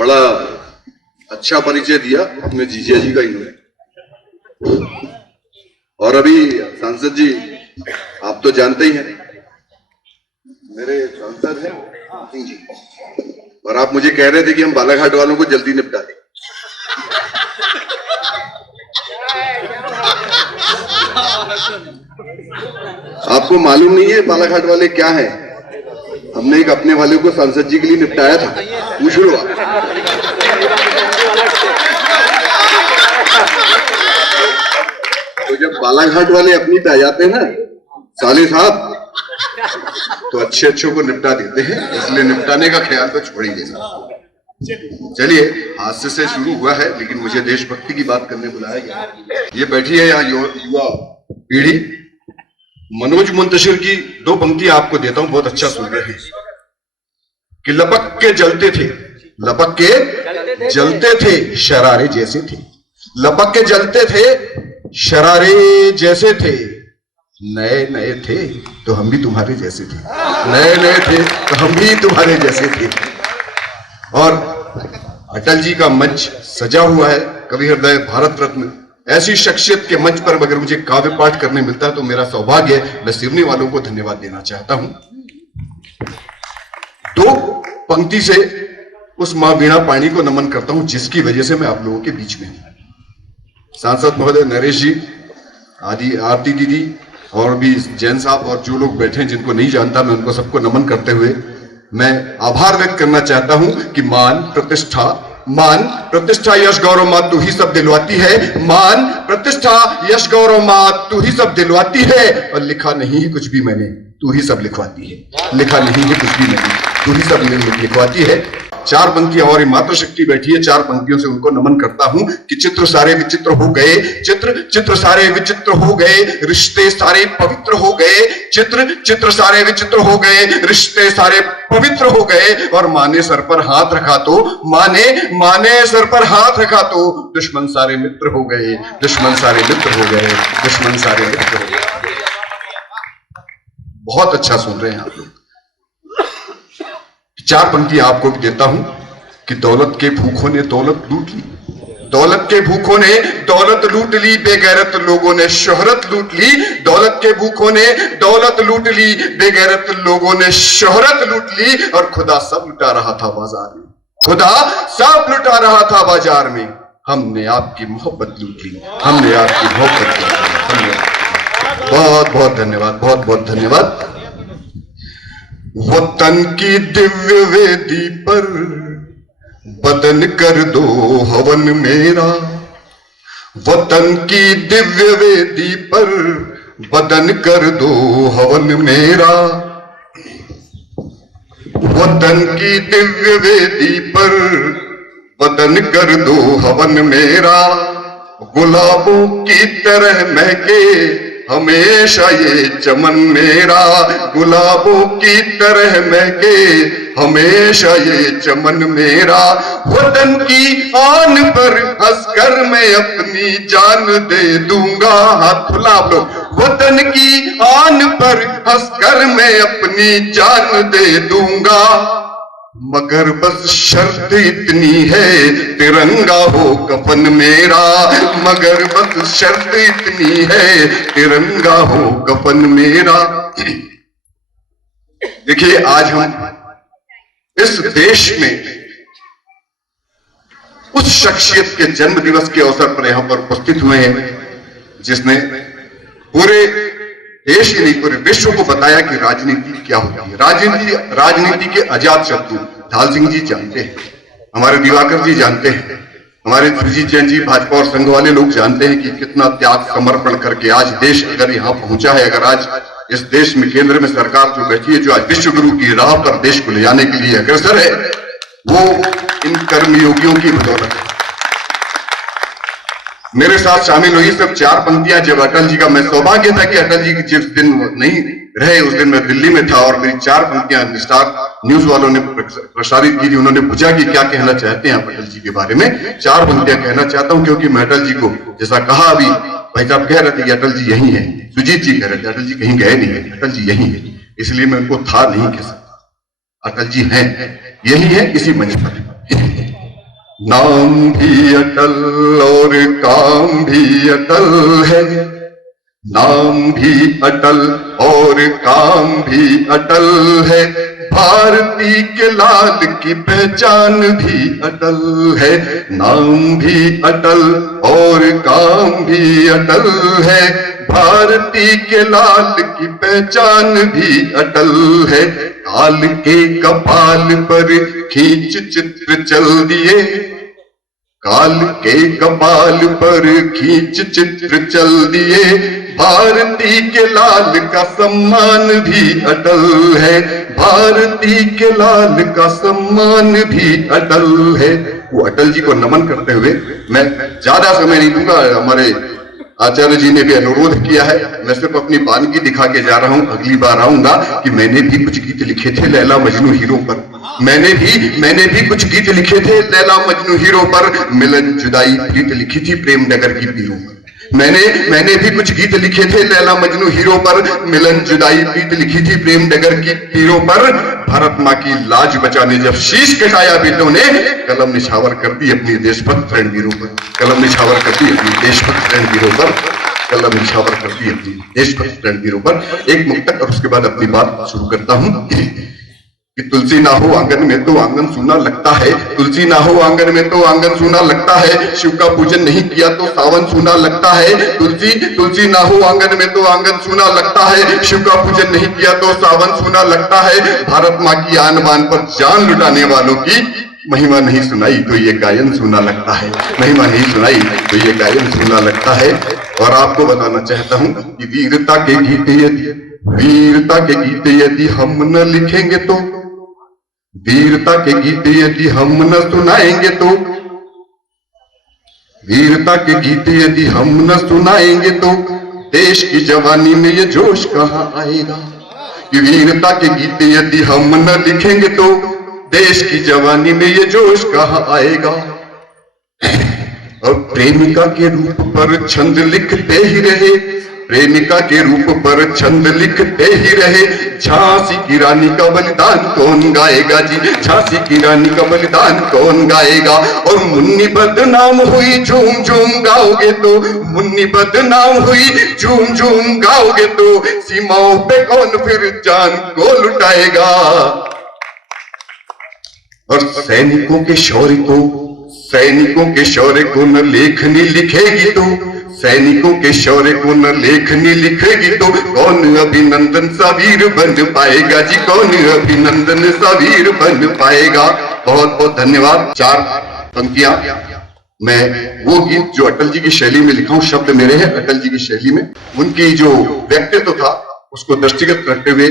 बड़ा अच्छा परिचय दिया अपने जीजा जी का इन्होंने। और अभी सांसद जी आप तो जानते ही हैं, मेरे सांसद हैं सिंह जी, और आप मुझे कह रहे थे कि हम बालाघाट वालों को जल्दी निपटा दें। आपको मालूम नहीं है बालाघाट वाले क्या है? हमने एक अपने वाले को सांसद जी के लिए निपटाया था, पूछ लो आप। तो जब बालाघाट वाले अपनी पे आ जाते हैं ना साले साहब, तो अच्छे अच्छों को निपटा देते हैं, इसलिए निपटाने का ख्याल तो छोड़ ही देना। चलिए, हादसे से शुरू हुआ है, लेकिन मुझे देशभक्ति की बात करने बुलाया गया। ये बैठी है यहाँ युवा पीढ़ी। मनोज मुंतशिर की दो पंक्तियां आपको देता हूं, बहुत अच्छा सुन रहे हैं। कि लपक के जलते थे, लपक के जलते थे, शरारे जैसे थे। लपक के जलते थे, शरारे जैसे थे। नए नए थे तो हम भी तुम्हारे जैसे थे, नए नए थे तो हम भी तुम्हारे जैसे थे। और अटल जी का मंच सजा हुआ है, कवि हृदय भारत रत्न। ऐसी शख्सियत के मंच पर अगर मुझे काव्य पाठ करने मिलता है तो मेरा सौभाग्य है। मैं सिवनी वालों को धन्यवाद देना चाहता हूं। दो पंक्ति से उस मां वीणा पाणी को नमन करता हूं जिसकी वजह से मैं आप लोगों के बीच में हूं। सांसद महोदय नरेश जी, आदि आरती दीदी और भी जैन साहब और जो लोग बैठे हैं जिनको नहीं जानता, मैं उनको सबको नमन करते हुए मैं आभार व्यक्त करना चाहता हूं कि मान प्रतिष्ठा यश गौरव मात तू ही सब दिलवाती है। मान प्रतिष्ठा यश गौरव मात तू ही सब दिलवाती है। और लिखा नहीं है कुछ भी मैंने, तू ही सब लिखवाती है। लिखा नहीं है कुछ भी मैंने, तू ही सब लिखवाती है। चार पंक्तियां और मातृशक्ति बैठी है, चार पंक्तियों से उनको नमन करता हूं कि चित्र सारे विचित्र हो गए, चित्र सारे विचित्र हो गए, रिश्ते सारे पवित्र हो गए। चित्र सारे विचित्र हो गए, रिश्ते सारे पवित्र हो गए। और माने सर पर हाथ रखा तो, माने सर पर हाथ रखा तो दुश्मन सारे मित्र हो गए, दुश्मन सारे मित्र हो गए, दुश्मन सारे मित्र हो गए। बहुत अच्छा सुन रहे हैं आप लोग। चार पंक्ति आपको भी देता हूं कि दौलत के भूखों ने दौलत लूट ली, दौलत के भूखों ने दौलत लूट ली, बेगैरत लोगों ने शोहरत लूट ली। दौलत के भूखों ने दौलत लूट ली, बेगैरत लोगों ने शोहरत लूट ली। और खुदा सब लुटा रहा था बाजार में, खुदा सब लुटा रहा था बाजार में। हमने आपकी मोहब्बत लूट ली, हमने आपकी मोहब्बत लूट ली। बहुत बहुत धन्यवाद, बहुत बहुत धन्यवाद। वतन की दिव्य वेदी पर बदन कर दो हवन मेरा, वतन की दिव्य वेदी पर बदन कर दो हवन मेरा। वतन की दिव्य वेदी पर बदन कर दो हवन मेरा। गुलाबों की तरह महके हमेशा ये चमन मेरा, गुलाबों की तरह महके हमेशा ये चमन मेरा। वतन की आन पर हंसकर मैं अपनी जान दे दूंगा। हाथ खुला आप लोग। वतन की आन पर हंसकर मैं अपनी जान दे दूंगा। मगर बस शर्त इतनी है तिरंगा हो कफन मेरा, मगर बस शर्त इतनी है तिरंगा हो कफन मेरा। देखिए, आज हम इस देश में उस शख्सियत के जन्म दिवस के अवसर पर यहां पर उपस्थित हुए हैं जिसने पूरे देश ही नहीं पूरे विश्व को बताया कि राजनीति क्या होती है। राजनीति के अजात शत्रु ढाल सिंह जी जानते हैं, हमारे दिवाकर जी जानते हैं, हमारे सुरजीत जैन जी भाजपा और संघ वाले लोग जानते हैं कि कितना त्याग समर्पण करके आज देश अगर यहाँ पहुंचा है। अगर आज इस देश में केंद्र में सरकार जो बैठी है, जो आज विश्व गुरु की राह पर देश को ले जाने के लिए अग्रसर है, वो इन कर्मयोगियों की बदौलत है। मेरे साथ शामिल हुई सब चार पंक्तियां। जब अटल जी का, मैं सौभाग्य था कि अटल जी जिस दिन नहीं रहे उस दिन मैं दिल्ली में था और मेरी चार पंक्तियां स्टार न्यूज वालों ने प्रसारित की थी। उन्होंने पूछा कि क्या कहना चाहते हैं आप अटल जी के बारे में। चार पंक्तियां कहना चाहता हूं क्योंकि मैं अटल जी को, जैसा कहा अभी भाई साहब कह रहे थे कि अटल जी यही है, सुजीत जी कह रहे थे अटल जी कहीं गए नहीं है, अटल जी यही है, इसलिए मैं उनको था नहीं कह सकता। अटल जी हैं, यही है इसी मंच पर। नाम भी अटल और काम भी अटल है, नाम भी अटल और काम भी अटल है, भारती के लाल की पहचान भी अटल है। नाम भी अटल और काम भी अटल है, भारती के लाल की पहचान भी अटल है। काल के कपाल पर खींच चित्र चल दिए, काल के कपाल पर खींच चित्र चल दिए, भारती के लाल का सम्मान भी अटल है, भारती के लाल का सम्मान भी अटल है। वो अटल जी को नमन करते हुए मैं ज्यादा समय नहीं दूंगा। हमारे आचार्य जी ने भी अनुरोध किया है, मैं सिर्फ अपनी वानगी दिखा के जा रहा हूं। अगली बार आऊंगा कि मैंने भी कुछ गीत लिखे थे लैला मजनू हीरो पर, मैंने भी कुछ गीत लिखे थे लैला मजनू हीरो पर, मिलन जुदाई प्रीत लिखी थी प्रेम नगर की पीरों पर। मैंने भी कुछ गीत लिखे थे लैला मजनू हीरो पर, मिलन जुदाई प्रीत लिखी थी प्रेम नगर की पीरों पर। भारत माँ की लाज बचाने जब शीश कटाया बेटों ने, कलम निछावर कर दी अपनी देशभक्त रणवीरों पर, कलम निछावर कर दी अपनी देशभक्त रणवीरों पर, कलम निछावर कर दी अपनी देशभक्त रणवीरों पर। एक मुक्तक और उसके बाद अपनी बात शुरू करता हूं कि तुलसी ना हो आंगन में तो आंगन सूना लगता है, तुलसी ना हो आंगन में तो आंगन सूना लगता है, शिव का पूजन नहीं किया तो सावन सूना लगता है। तुलसी ना हो आंगन में तो आंगन सूना लगता है, शिव का पूजन नहीं किया तो सावन सूना लगता है। भारत माँ की आन बान पर जान लुटाने वालों की महिमा नहीं सुनाई तो ये गायन सुना लगता है, महिमा नहीं सुनाई तो ये गायन सुना लगता है। और आपको बताना चाहता हूं कि वीरता के गीत यदि हम न लिखेंगे तो, वीरता के गीत यदि हम न सुनाएंगे तो, वीरता के गीत यदि हम न सुनाएंगे तो देश की जवानी में ये जोश कहां आएगा। कि वीरता के गीत यदि हम न लिखेंगे तो देश की जवानी में ये जोश कहां आएगा। और प्रेमिका के रूप पर छंद लिखते ही रहे, प्रेमिका के रूप पर छंद लिखते ही रहे, झांसी की रानी का बलिदान कौन गाएगा जी, झांसी की रानी का बलिदान कौन गाएगा। और मुन्नी बदनाम हुई झूम झूम गाओगे तो, मुन्नी बदनाम हुई झूम झूम गाओगे तो सीमाओं पे कौन फिर जान को लुटाएगा। और सैनिकों के शौर्य को न लेखनी लिखेगी तो, सैनिकों के शौर्य को न लेखनी लिखेगी तो कौन अभिनंदन सा वीर बन पाएगा जी, कौन अभिनंदन सा वीर बन पाएगा। बहुत बहुत धन्यवाद। 4 पंक्तियां मैं वो गीत जो अटल जी की शैली में लिखा हूं, शब्द मेरे हैं अटल जी की शैली में, उनकी जो व्यक्तित्व था उसको दृष्टिगत करते हुए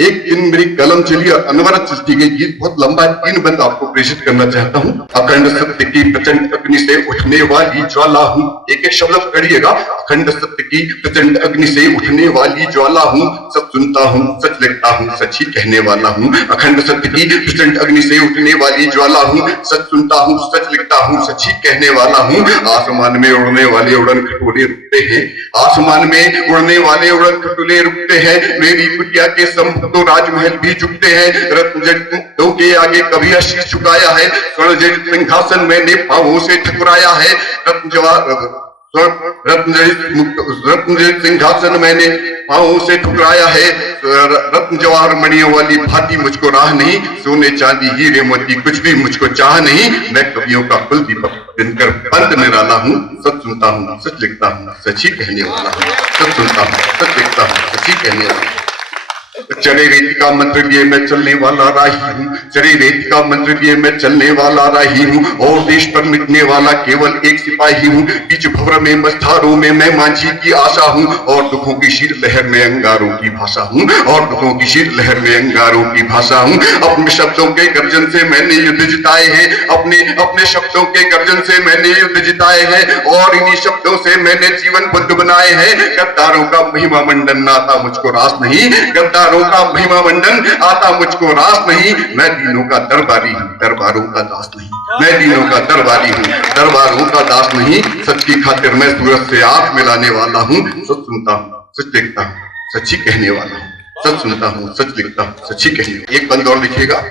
एक दिन मेरी कलम चली और अनवरत चलती गई। गीत बहुत लंबा है, 3 बंद आपको प्रेषित करना चाहता हूं। अखंड सत्य की प्रचंड अग्नि से उठने वाली ज्वाला हूं, एक एक शब्द करिएगा। अखंड सत्य की प्रचंड अग्नि से उठने वाली ज्वाला हूं, सच सुनता हूं सच लिखता हूं सच ही कहने वाला हूं। अखंड सत्य की प्रचंड अग्नि से उठने वाली ज्वाला हूं, सच सुनता हूं सच लिखता हूं सच ही कहने वाला हूं। आसमान में उड़ने वाले उड़न खटोले रुकते हैं, आसमान में उड़ने वाले उड़न खटोले रुकते हैं, मेरी कुटिया के संभव तो राजमहल भी झुकते हैं। रत्न जड़ों के आगे कभी शीश झुकाया है, स्वर्ण जड़ित सिंहासन मैंने पांवों से ठुकराया है। रत्न जड़ित सिंहासन मैंने पांवों से ठुकराया है, रत्न जवाहर मणियों वाली भांति मुझको राह नहीं, सोने चांदी हीरे मोती कुछ भी मुझको चाह नहीं। मैं कवियों का कुल दीपक दिनकर पंत निराला हूँ, सच सुनता हूँ सच लिखता हूँ सच ही कहने वाला हूँ, सच सुनता हूँ सच लिखता हूँ सच ही कहने वाला हूँ। चढ़े रेत का मंत्र लिए मैं चलने वाला राही हूँ, चढ़े रेत का मंत्र लिए मैं चलने वाला राही हूँ, और देश पर मिटने वाला केवल एक सिपाही हूँ। बीच भंवर में मझधारों में मैं माझी की आशा हूँ, और दुखों की शीर लहर में अंगारों की भाषा हूँ, और दुखों की शीर लहर में अंगारों की भाषा हूँ। अपने शब्दों के गर्जन से मैंने युद्ध जिताए हैं, अपने शब्दों के गर्जन से मैंने युद्ध जिताए हैं, और इन्हीं शब्दों से मैंने जीवन बुद्ध बनाए हैं। गद्दारों का महिमा मंडन आता मुझको रास नहीं, गद्दारों का महिमा मंडन आता मुझको रास नहीं। मैं दीनों का दरबारी हूँ दरबारों का दास नहीं, मैं दीनों का दरबारी हूँ दरबारों का दास नहीं। सच की खातिर मैं सूरज से आंख मिलाने वाला हूँ, सच सुनता हूँ सच लिखता हूँ सच ही कहने वाला हूँ, सच सुनता हूँ सच लिखता हूँ सच ही कहने। एक बंद और लिखिएगा।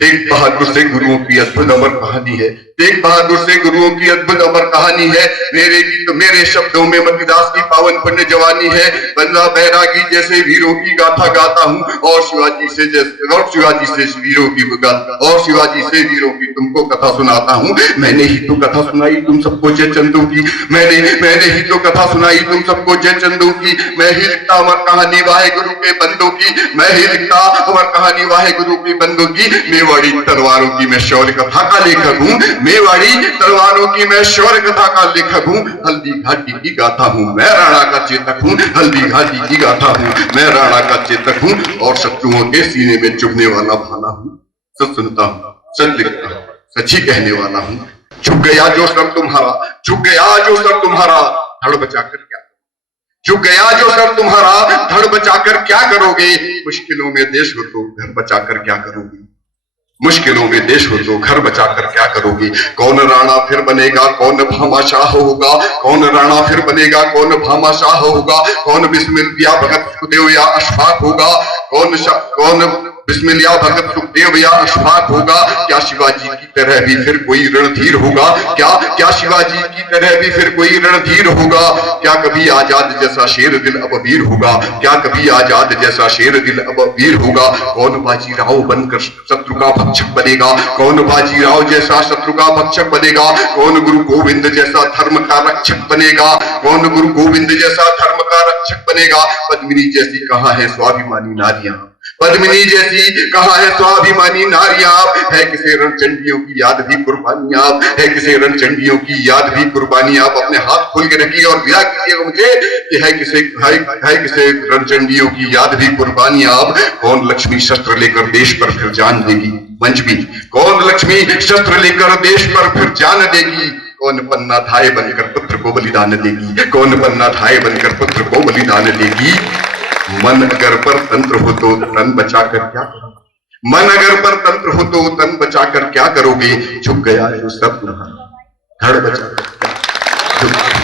एक बहादुर से गुरुओं की अद्भुत अमर कहानी है, तेग बहादुर से गुरुओं की अद्भुत अमर कहानी है। मेरे गीत मेरे शब्दों में मतिदास की पावन पुण्य जवानी है। बंदा बैरागी जैसे वीरों की गाथा गाता हूँ और शिवाजी से वीरों की और शिवाजी से वीरों की तुमको कथा सुनाता हूँ। मैंने ही तो कथा सुनाई तुम सबको जय चंदू की, मैंने ही तो कथा सुनाई तुम सबको जय चंदू की। मैं ही लिखता अमर कहानी वाहे गुरु के बंदों की, मैं ही लिखता अमर कहानी वाहे गुरु के बंदों की। मेवाड़ी तलवारों की मैं शौर्य कथा का लेखक हूँ, मेवाड़ी तलवारों की मैं शौर्य कथा का लेखक हूँ। हल्दी घाटी की गाथा हूँ मैं राणा का चेतक हूँ, हल्दी घाटी की गाथा हूँ मैं राणा का चेतक हूँ। और शत्रुओं के सीने में चुभने वाला भाला हूँ, सच सुनता हूँ सच लिखता हूँ सच ही कहने वाला हूँ। झुक गया जो सर तुम्हारा, झुक गया जो सर तुम्हारा, धड़ बचाकर क्या, झुक गया जो सर तुम्हारा, धड़ बचाकर क्या करोगे। मुश्किलों में देश हो तो घर बचाकर क्या करोगे, मुश्किलों में देश हो तो घर बचाकर क्या करोगे। कौन राणा फिर बनेगा कौन भामाशाह होगा, कौन राणा फिर बनेगा कौन भामाशाह होगा। कौन बिस्मिल या भगत सुखदेव या अशफाक होगा, कौन बिस्मिल या भगत सुखदेव या अशफाक होगा। क्या शिवाजी की तरह भी फिर कोई रणधीर होगा, क्या शिवाजी की तरह भी फिर कोई रणधीर होगा। क्या कभी आजाद जैसा शेर दिल अब वीर होगा, क्या कभी आजाद जैसा शेर दिल अब वीर होगा। कौन बाजीराव बनकर शत्रु का भक्षक बनेगा, कौन बाजीराव जैसा शत्रु का भक्षक बनेगा। कौन गुरु गोविंद जैसा धर्म का रक्षक बनेगा, कौन गुरु गोविंद जैसा धर्म का रक्षक बनेगा। पद्मिनी जैसी कहाँ है स्वाभिमानी नारियां, पद्मिनी जैसी कहाँ है स्वाभिमानी नारियां। है किसे रणचंडियों की याद भी कुर्बानी आप, है किसे रणचंडियों की याद भी कुर्बानी आप। अपने हाथ खोल के रखिए और विदा कीजिएगा मुझे कि है किसे रणचंडियों की याद भी कुर्बानी आप। कौन लक्ष्मी शस्त्र लेकर देश पर फिर जान देगी मंचबी, कौन लक्ष्मी शस्त्र लेकर देश पर फिर जान देगी। कौन पन्ना धाय बनकर पुत्र को बलिदान देगी, कौन पन्ना धाय बनकर पुत्र को बलिदान देगी। मन अगर पर तंत्र हो तो तन बचाकर क्या करोगे, मन अगर पर तंत्र हो तो तन बचाकर क्या करोगे। झुक गया जो सब तुम्हारा, धड़ बचाकर क्या